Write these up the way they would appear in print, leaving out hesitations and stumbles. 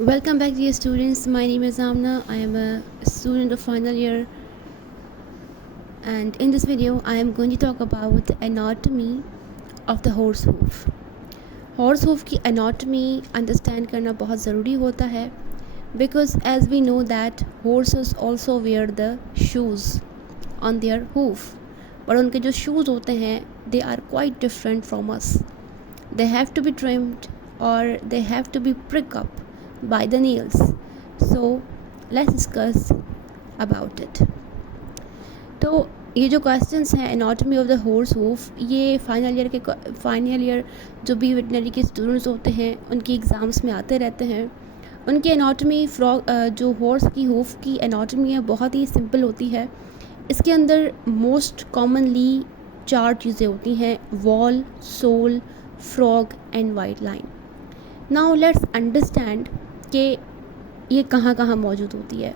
Welcome back, dear students. My name is Amna. I am a student of final year, and in this video, I am going to talk about the anatomy of the horse hoof. Horse hoof की anatomy understand करना बहुत ज़रूरी होता है because as we know that horses also wear the shoes on their hoof, but उनके जो shoes होते हैं they are quite different from us. They have to be trimmed or they have to be pricked up by the nails. So let's discuss about it. तो ये जो questions हैं anatomy of the horse hoof, ये final year जो B veterinary के students होते हैं उनके एग्ज़ाम्स में आते रहते हैं. उनकी एनाटॉमी जो हॉर्स की हूफ की एनाटॉमी है बहुत ही सिंपल होती है. इसके अंदर मोस्ट कॉमनली 4 चीज़ें होती हैं: wall, sole, frog and white line. Now let's understand कि ये कहाँ कहाँ मौजूद होती है.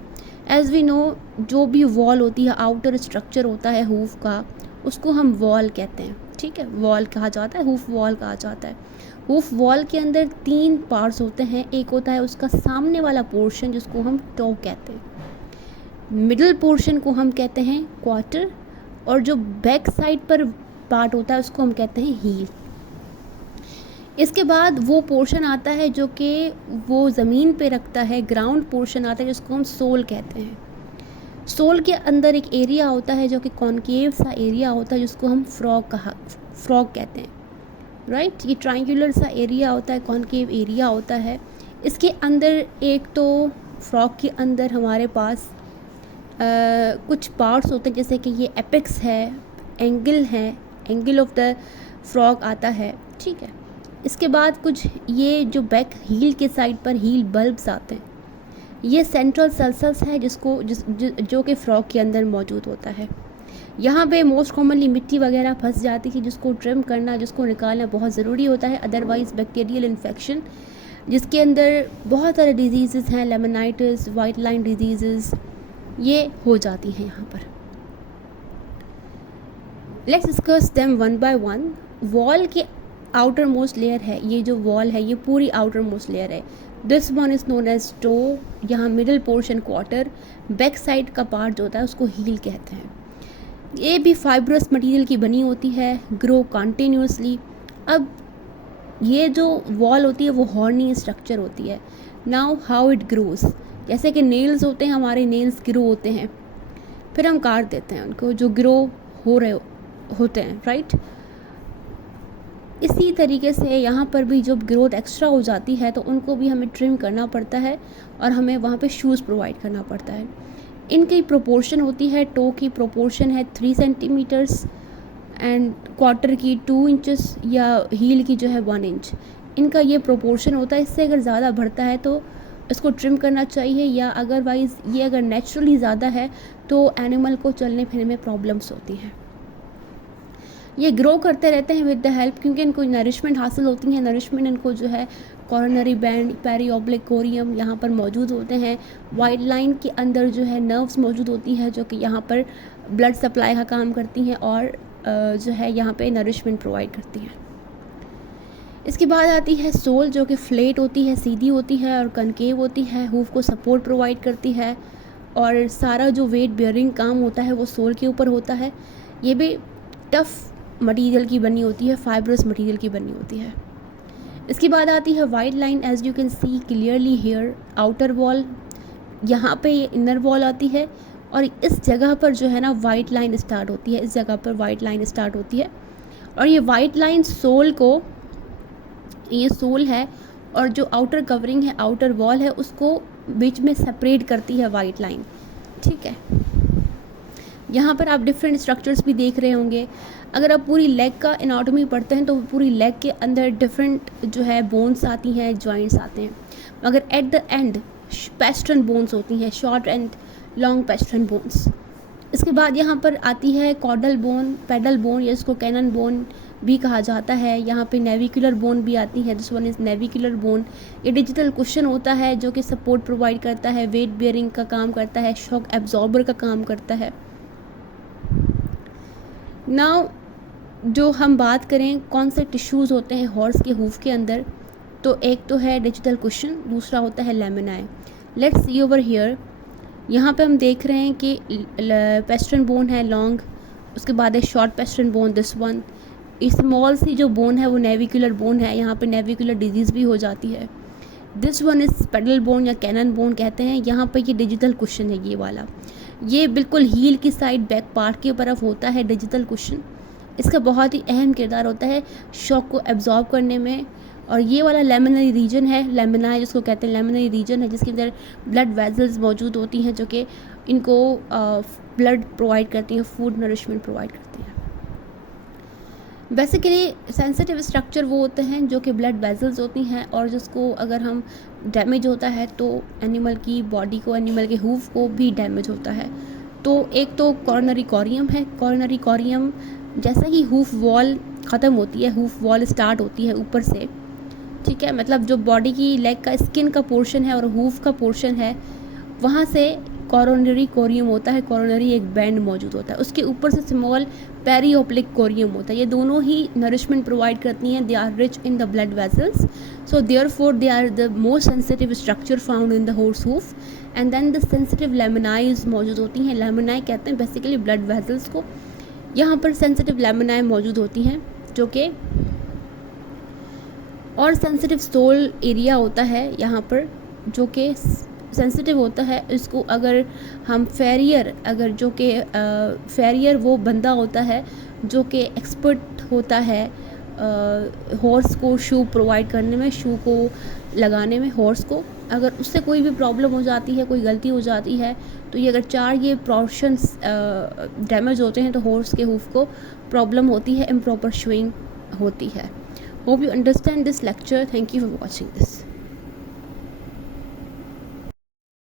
एज़ वी नो, जो भी वॉल होती है, आउटर स्ट्रक्चर होता है हूफ का, उसको हम वॉल कहते हैं. ठीक है, वॉल कहा जाता है, हूफ वॉल कहा जाता है. हूफ वॉल के अंदर 3 पार्ट्स होते हैं. एक होता है उसका सामने वाला पोर्शन जिसको हम टो कहते हैं. मिडिल पोर्शन को हम कहते हैं क्वार्टर, और जो बैक साइड पर पार्ट होता है उसको हम कहते हैं हील. इसके बाद वो पोर्शन आता है जो कि वो ज़मीन पे रखता है, ग्राउंड पोर्शन आता है जिसको हम सोल कहते हैं. सोल के अंदर एक एरिया होता है जो कि कॉन्केव सा एरिया होता है जिसको हम फ्रॉग कहते हैं. राइट, ये ट्रायंगुलर सा एरिया होता है, कॉन्केव एरिया होता है. इसके अंदर एक तो फ्रॉग के अंदर हमारे पास कुछ पार्ट्स होते हैं, जैसे कि ये एपेक्स है, एंगल ऑफ द फ्रॉग आता है. ठीक है, इसके बाद कुछ ये जो बैक हील के साइड पर हील बल्ब्स आते हैं. ये सेंट्रल सल्सस है जो कि फ्रॉग के अंदर मौजूद होता है. यहाँ पे मोस्ट कॉमनली मिट्टी वगैरह फंस जाती है जिसको ट्रिम करना, जिसको निकालना बहुत ज़रूरी होता है. अदरवाइज़ बैक्टीरियल इन्फेक्शन जिसके अंदर बहुत सारे डिजीज़ हैं, लेमनाइटिस, वाइट लाइन डिजीज़, ये हो जाती हैं यहाँ पर. Let's discuss them one by one. Wall के आउटर मोस्ट लेयर है, ये जो वॉल है ये पूरी आउटर मोस्ट लेयर है. This one is known as toe. यहाँ middle portion quarter, back side का पार्ट जो होता है उसको हील कहते हैं. ये भी फाइब्रस मटेरियल की बनी होती है, ग्रो कंटिन्यूसली. अब ये जो वॉल होती है वो हॉर्नी स्ट्रक्चर होती है. नाउ हाउ इट ग्रोज, जैसे कि नेल्स होते हैं, हमारे नेल्स ग्रो होते हैं, फिर हम काट देते हैं उनको, जो ग्रो हो रहे होते हैं. राइट, इसी तरीके से यहाँ पर भी जब ग्रोथ एक्स्ट्रा हो जाती है तो उनको भी हमें ट्रिम करना पड़ता है और हमें वहाँ पे शूज़ प्रोवाइड करना पड़ता है. इनकी प्रोपोर्शन होती है, टो की प्रोपोर्शन है 3 सेंटीमीटर्स एंड क्वार्टर की 2 इंचेस या हील की जो है 1 इंच. इनका ये प्रोपोर्शन होता है. इससे अगर ज़्यादा बढ़ता है तो इसको ट्रिम करना चाहिए, या अदरवाइज़ ये अगर नेचुरली ज़्यादा है तो एनिमल को चलने फिरने में प्रॉब्लम्स होती हैं. ये ग्रो करते रहते हैं विद द हेल्प, क्योंकि इनको नरिशमेंट हासिल होती है. नरिशमेंट इनको जो है कॉर्नरी बैंड, पेरी कोरियम यहाँ पर मौजूद होते हैं. वाइट लाइन के अंदर जो है नर्व्स मौजूद होती हैं जो कि यहाँ पर ब्लड सप्लाई का काम करती हैं और जो है यहाँ पे नरिशमेंट प्रोवाइड करती हैं. इसके बाद आती है सोल, जो कि फ्लेट होती है, सीधी होती है और कनकेव होती है, हूफ को सपोर्ट प्रोवाइड करती है और सारा जो वेट बियरिंग काम होता है वो सोल के ऊपर होता है. ये भी टफ़ मटेरियल की बनी होती है, फाइब्रस मटेरियल की बनी होती है. इसके बाद आती है white line. As you can see clearly here, outer wall, यहाँ पे ये इनर वॉल आती है और इस जगह पर जो है ना वाइट लाइन स्टार्ट होती है. इस जगह पर वाइट लाइन स्टार्ट होती है और ये वाइट लाइन सोल को, ये सोल है और जो आउटर कवरिंग है, आउटर वॉल है, उसको बीच में सेपरेट करती है वाइट लाइन. ठीक है, यहाँ पर आप डिफरेंट स्ट्रक्चर्स भी देख रहे होंगे. अगर आप पूरी लेग का एनाटॉमी पढ़ते हैं तो पूरी लेग के अंदर डिफरेंट जो है बोन्स आती हैं, जॉइंट्स आते हैं, मगर एट द एंड पेस्ट्रन बोन्स होती हैं, शॉर्ट एंड लॉन्ग पेस्ट्रन बोन्स. इसके बाद यहाँ पर आती है कॉर्डल बोन, पेडल बोन, या इसको कैनन बोन भी कहा जाता है. यहाँ पे नेविकुलर बोन भी आती है. This one is navicular bone. ये डिजिटल कुशन होता है जो कि सपोर्ट प्रोवाइड करता है, वेट बियरिंग का काम करता है, शॉक एब्जॉर्बर का काम करता है. नाउ जो हम बात करें कौन से टिश्यूज़ होते हैं हॉर्स के हूफ के अंदर, तो एक तो है डिजिटल कुशन, दूसरा होता है laminae. Let's see over here. यहाँ पे हम देख रहे हैं कि पेस्ट्रन बोन है लॉन्ग, उसके बाद है short pastern bone, this one. Small C जो बोन है वो नेविकुलर बोन है, यहाँ पे नेविकुलर डिजीज़ भी हो जाती है। This one is pedal bone या कैनन बोन कहते हैं, यहाँ पर ये डिजिटल कुशन है ये वाला। ये बिल्कुल हील की साइड बैक पार्ट की तरफ होता है डिजिटल कुशन। इसका बहुत ही अहम किरदार होता है शॉक को एब्जॉर्ब करने में। और ये वाला लेमिनरी रीजन है, लेमिनाई जिसको कहते हैं, लेमिनरी रीजन है जिसके अंदर ब्लड वेजल्स मौजूद होती हैं जो कि इनको ब्लड प्रोवाइड करती हैं, फूड नरिशमेंट प्रोवाइड करती हैं। बेसिकली सेंसिटिव स्ट्रक्चर वो होते हैं जो कि ब्लड वेजल्स होती हैं, और जिसको अगर हम डैमेज होता है तो एनिमल की बॉडी को, एनिमल के हूफ को भी डैमेज होता है। तो एक तो कॉर्नरी कॉरियम है। कॉर्नरी कॉरियम जैसा ही हूफ वॉल ख़त्म होती है, हूफ वॉल स्टार्ट होती है ऊपर से, ठीक है, मतलब जो बॉडी की लेग का स्किन का पोर्शन है और हूफ का पोर्शन है, वहाँ से कॉरोनरी कोरियम होता है। कॉरोनरी एक बैंड मौजूद होता है, उसके ऊपर से स्मॉल पेरियोप्लिक कोरियम होता है। ये दोनों ही नरिशमेंट प्रोवाइड करती हैं। They are rich in the blood vessels, so therefore they are the most sensitive structure found in the horse hoof. And then the sensitive laminae मौजूद होती हैं। लेमिनाई कहते हैं बेसिकली ब्लड वेसल्स को। यहाँ पर सेंसिटिव लेमिनाई मौजूद होती हैं जो कि, और सेंसिटिव सोल एरिया होता है यहाँ पर जो कि सेंसिटिव होता है। इसको अगर हम फेरियर, अगर जो कि फेरियर वो बंदा होता है जो कि एक्सपर्ट होता है हॉर्स को शू प्रोवाइड करने में, शू को लगाने में हॉर्स को, अगर उससे कोई भी प्रॉब्लम हो जाती है, कोई गलती हो जाती है, तो ये अगर चार ये पोर्शंस डैमेज होते हैं तो हॉर्स के हूफ को प्रॉब्लम होती है, इम्प्रॉपर शूइंग होती है। Hope you understand this lecture. Thank you for watching this.